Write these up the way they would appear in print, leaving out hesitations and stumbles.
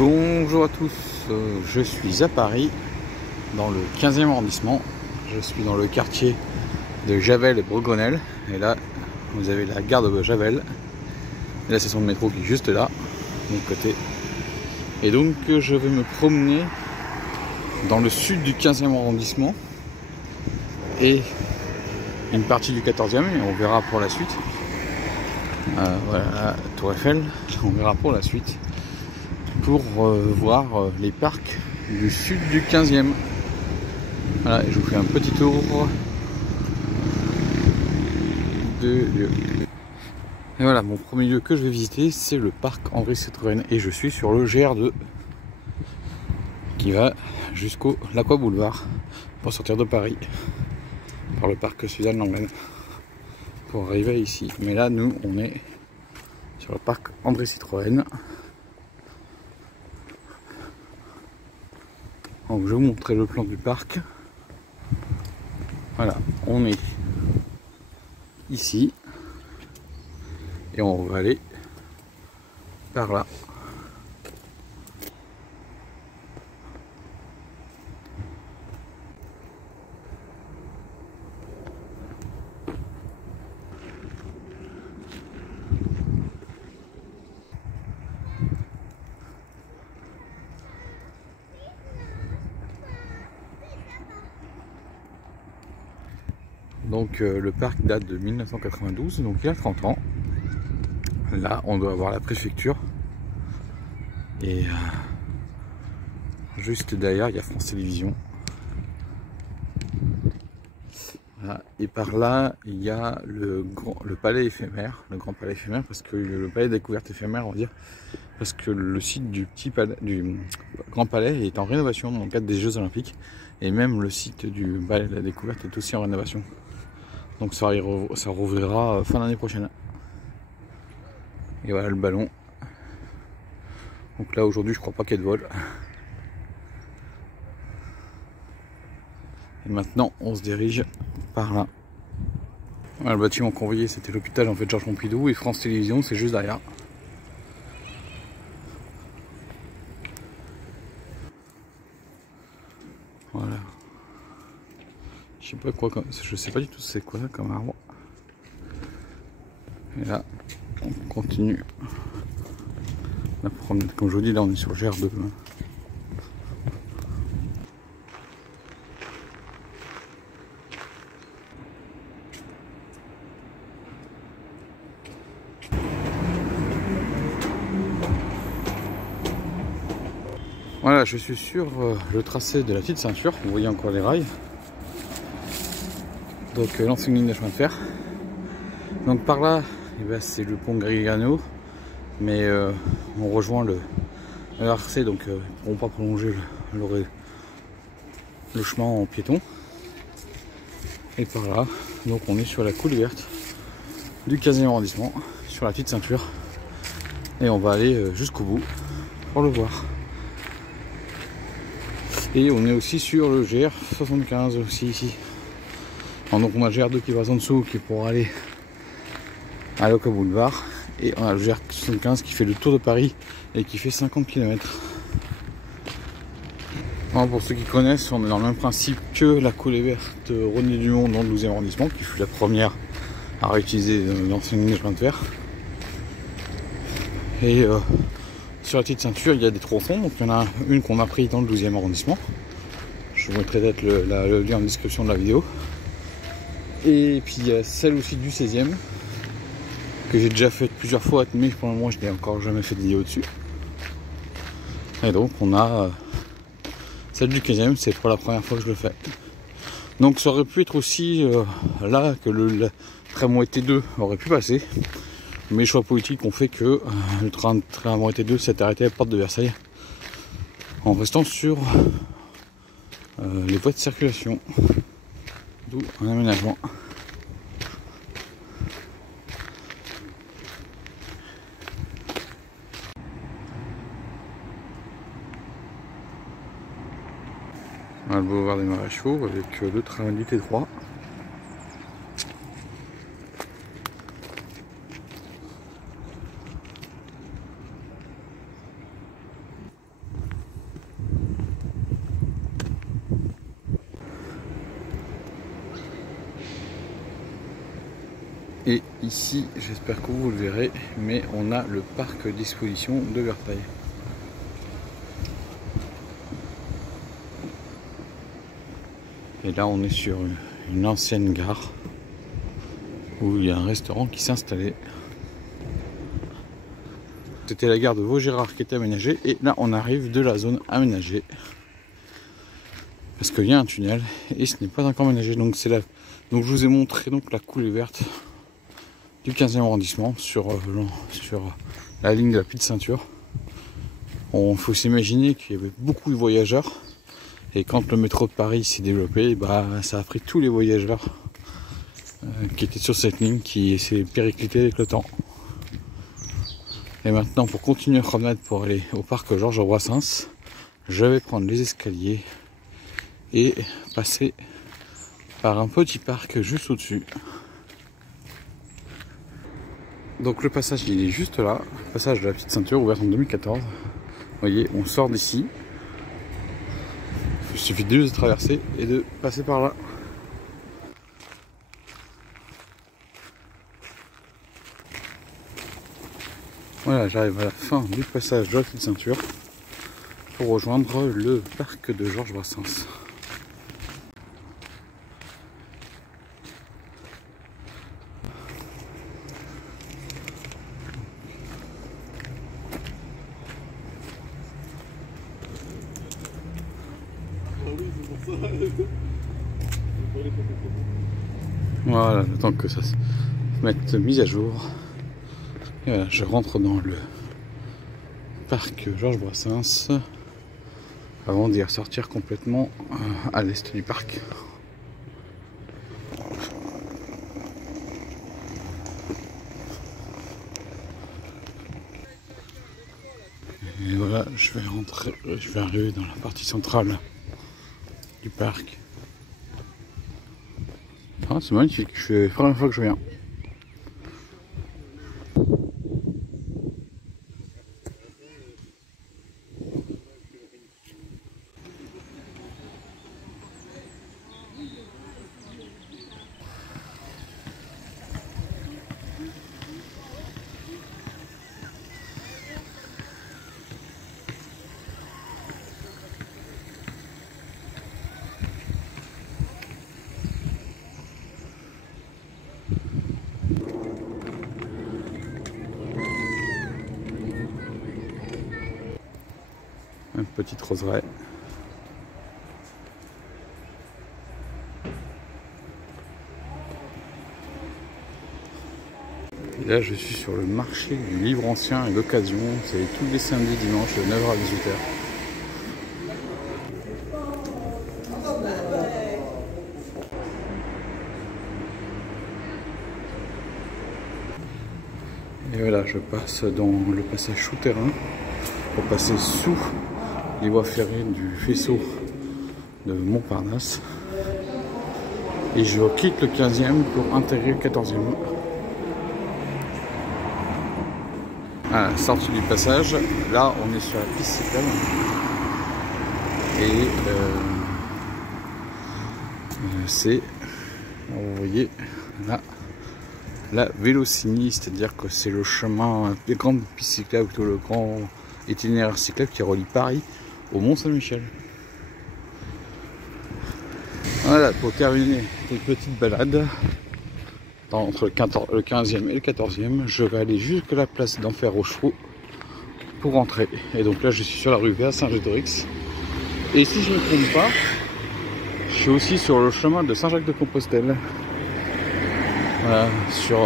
Bonjour à tous, je suis à Paris, dans le 15e arrondissement. Je suis dans le quartier de Javel et Bregonnel. Et là, vous avez la gare de Javel. Et la station de métro qui est juste là, de l'autre côté. Et donc, je vais me promener dans le sud du 15e arrondissement et une partie du 14e, et on verra pour la suite. Voilà, la Tour Eiffel, on verra pour la suite. Pour voir les parcs du sud du 15e. Voilà, je vous fais un petit tour de lieu. Et voilà, mon premier lieu que je vais visiter, c'est le parc André Citroën. Et je suis sur le GR2 qui va jusqu'au l'Aqua Boulevard pour sortir de Paris par le parc Suzanne Lenglen pour arriver ici. Mais là, nous, on est sur le parc André Citroën. Donc je vais vous montrer le plan du parc. Voilà, on est ici et on va aller par là. Donc le parc date de 1992, donc il y a 30 ans. Là, on doit avoir la préfecture. Et juste derrière, il y a France Télévisions. Voilà. Et par là, il y a le palais éphémère, le grand palais éphémère, parce que le palais de découverte éphémère, on va dire, parce que le site du grand palais est en rénovation dans le cadre des Jeux Olympiques. Et même le site du palais de la découverte est aussi en rénovation. Donc ça rouvrira fin d'année prochaine. Et voilà le ballon. Donc là aujourd'hui je crois pas qu'il y ait de vol. Et maintenant on se dirige par là. Voilà, le bâtiment qu'on voyait c'était l'hôpital en fait Georges Pompidou, et France Télévisions c'est juste derrière. Voilà. Je sais pas quoi, je sais pas du tout c'est quoi comme arbre. Et là on continue la promenade. Comme je vous dis, là on est sur le GR2. Voilà, je suis sur le tracé de la petite ceinture. Vous voyez encore les rails. Donc l'ancienne ligne de chemin de fer. Donc par là, eh ben, c'est le pont Grigano. Mais on rejoint le RC, donc ils ne pourront pas prolonger le chemin en piéton. Et par là, donc on est sur la coulée verte du 15e arrondissement, sur la petite ceinture. Et on va aller jusqu'au bout pour le voir. Et on est aussi sur le GR75 aussi ici. Alors, donc on a le GR2 qui passe en dessous, qui pourra aller à l'Aqua Boulevard. Et on a le GR75 qui fait le tour de Paris et qui fait 50 km. Alors pour ceux qui connaissent, on est dans le même principe que la coulée verte René Dumont dans le 12e arrondissement, qui fut la première à réutiliser l'ancienne ligne de chemin de fer. Et sur la petite ceinture, il y a des tronçons. Donc il y en a une qu'on a pris dans le 12e arrondissement. Je vous mettrai peut-être le lien en description de la vidéo. Et puis il y a celle aussi du 16e. Que j'ai déjà fait plusieurs fois, mais pour le moment je n'ai encore jamais fait de vidéo dessus. Et donc on a celle du 15e, c'est pour la première fois que je le fais. Donc ça aurait pu être aussi là que le tramway T2 aurait pu passer. Mais choix politiques ont fait que le tramway T2 s'est arrêté à la porte de Versailles en restant sur les voies de circulation. D'où un aménagement. On a le boulevard des Maréchaux avec le train du T3. ici, j'espère que vous le verrez, mais on a le parc d'exposition de Vertaille. Et là, on est sur une ancienne gare où il y a un restaurant qui s'est installé. C'était la gare de Vaugirard qui était aménagée, et là, on arrive de la zone aménagée. Parce qu'il y a un tunnel et ce n'est pas encore aménagé. Donc c'est là. Donc je vous ai montré donc la coulée verte du 15e arrondissement sur la ligne de la petite ceinture. Il faut s'imaginer qu'il y avait beaucoup de voyageurs. Et quand le métro de Paris s'est développé, bah, ça a pris tous les voyageurs qui étaient sur cette ligne, qui s'est périclité avec le temps. Et maintenant, pour continuer à promenade pour aller au parc Georges Brassens, je vais prendre les escaliers et passer par un petit parc juste au-dessus. Donc le passage, il est juste là, le passage de la petite ceinture ouverte en 2014. Vous voyez, on sort d'ici. Il suffit de traverser et de passer par là. Voilà, j'arrive à la fin du passage de la petite ceinture pour rejoindre le parc de Georges Brassens. Voilà, le temps que ça se mette mise à jour. Et voilà, je rentre dans le parc Georges Brassens avant d'y ressortir complètement à l'est du parc. Et voilà, je vais arriver dans la partie centrale du parc. Ah, c'est magnifique, c'est la première fois que je viens. Une petite roseraie. Et là, je suis sur le marché du livre ancien et d'occasion. C'est tous les samedis, dimanches, de 9h à 18h. Et voilà, je passe dans le passage souterrain pour passer sous les voies ferrées du faisceau de Montparnasse. Et je quitte le 15e pour intégrer le 14e. À la sortie du passage, là on est sur la piste cyclable. Et c'est, vous voyez, là, la Vélocinie, c'est-à-dire que c'est le chemin, les grandes pistes cyclables, plutôt le grand itinéraire cyclable qui relie Paris au Mont-Saint-Michel. Voilà, pour terminer une petite balade entre le 15e et le 14e, je vais aller jusqu'à la place d'Enfer Rochereau pour rentrer. Et donc là, je suis sur la rue Véa Saint-Gétorix. Et si je ne me trompe pas, je suis aussi sur le chemin de Saint-Jacques-de-Compostelle. Voilà, sur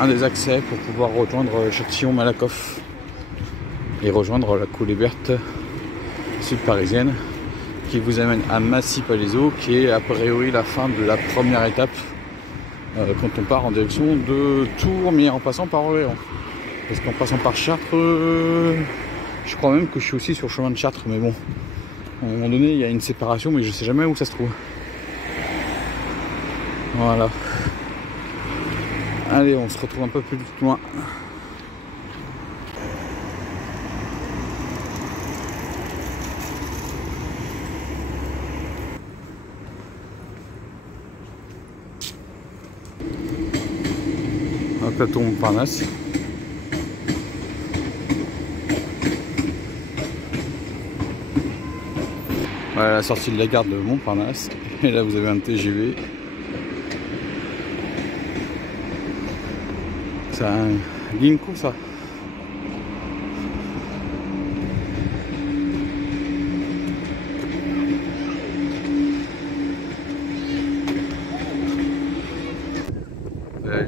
un des accès pour pouvoir rejoindre Châtillon-Malakoff et rejoindre la coulée verte sud-parisienne qui vous amène à Massy-Palaiseau, qui est a priori la fin de la première étape quand on part en direction de Tours, mais en passant par Orléans. Parce qu'en passant par Chartres, je crois même que je suis aussi sur le chemin de Chartres, mais bon, à un moment donné il y a une séparation, mais je sais jamais où ça se trouve. Voilà. Allez, on se retrouve un peu plus loin. Donc la tour Montparnasse. Voilà la sortie de la gare de Montparnasse. Et là vous avez un TGV. C'est un Ginko ça.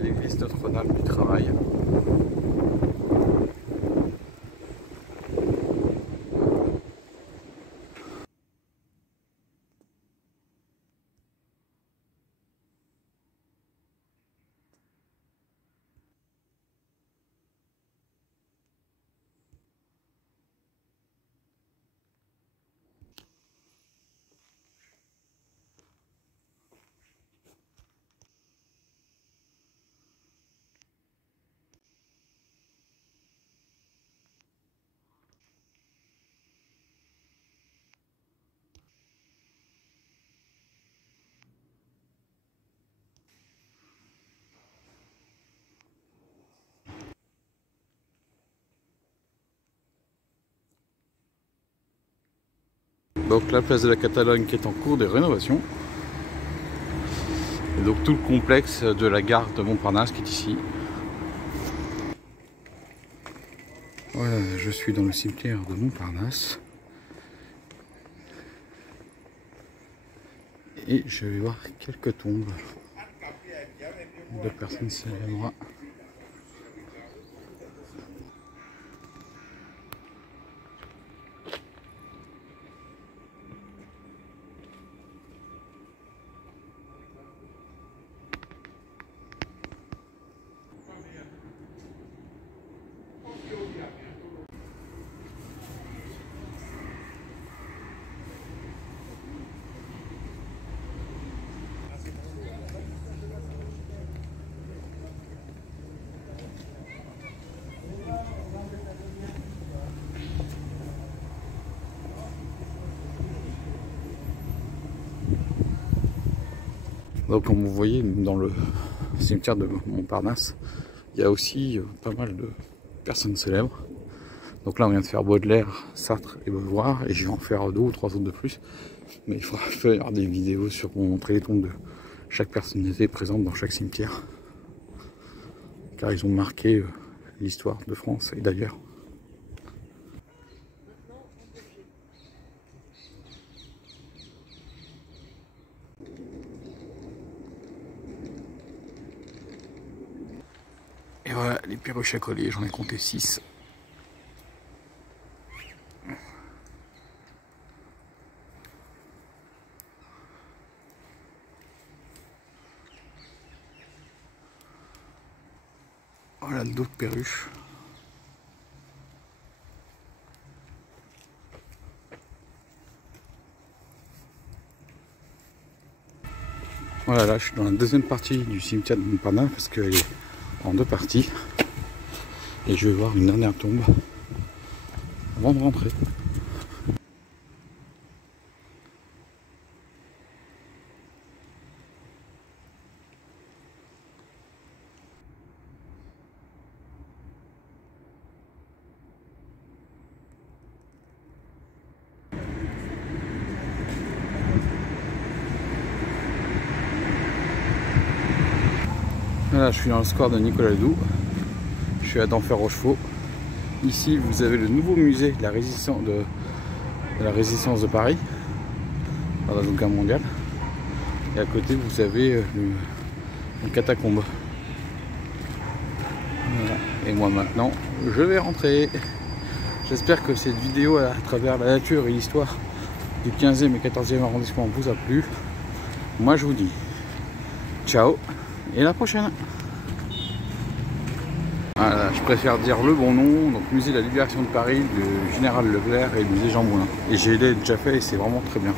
L'église Notre-Dame du Travail. Donc la place de la Catalogne qui est en cours de rénovation. Et donc tout le complexe de la gare de Montparnasse qui est ici. Voilà, je suis dans le cimetière de Montparnasse. Et je vais voir quelques tombes de personnes célèbres. Donc comme vous voyez dans le cimetière de Montparnasse, il y a aussi pas mal de personnes célèbres. Donc là on vient de faire Baudelaire, Sartre et Beauvoir et je vais en faire 2 ou 3 autres de plus. Mais il faudra faire des vidéos pour montrer les tombes de chaque personnalité présente dans chaque cimetière. Car ils ont marqué l'histoire de France et d'ailleurs. Et voilà les perruches à collier, j'en ai compté 6. Voilà d'autres perruches. Voilà, là je suis dans la deuxième partie du cimetière de Montparnasse parce qu'elle est en 2 parties. Et je vais voir une dernière tombe avant de rentrer. Là, je suis dans le square de Nicolas Ledoux. Je suis à Denfert-Rochefort. Ici, vous avez le nouveau musée de la résistance de Paris dans la Seconde Guerre mondiale. Et à côté, vous avez une catacombe. Voilà. Et moi maintenant, je vais rentrer. J'espère que cette vidéo à travers la nature et l'histoire du 15e et 14e arrondissement vous a plu. Moi, je vous dis ciao et à la prochaine. Voilà, je préfère dire le bon nom, donc musée de la Libération de Paris, du Général Leclerc et musée Jean Moulin. Et j'ai déjà fait et c'est vraiment très bien.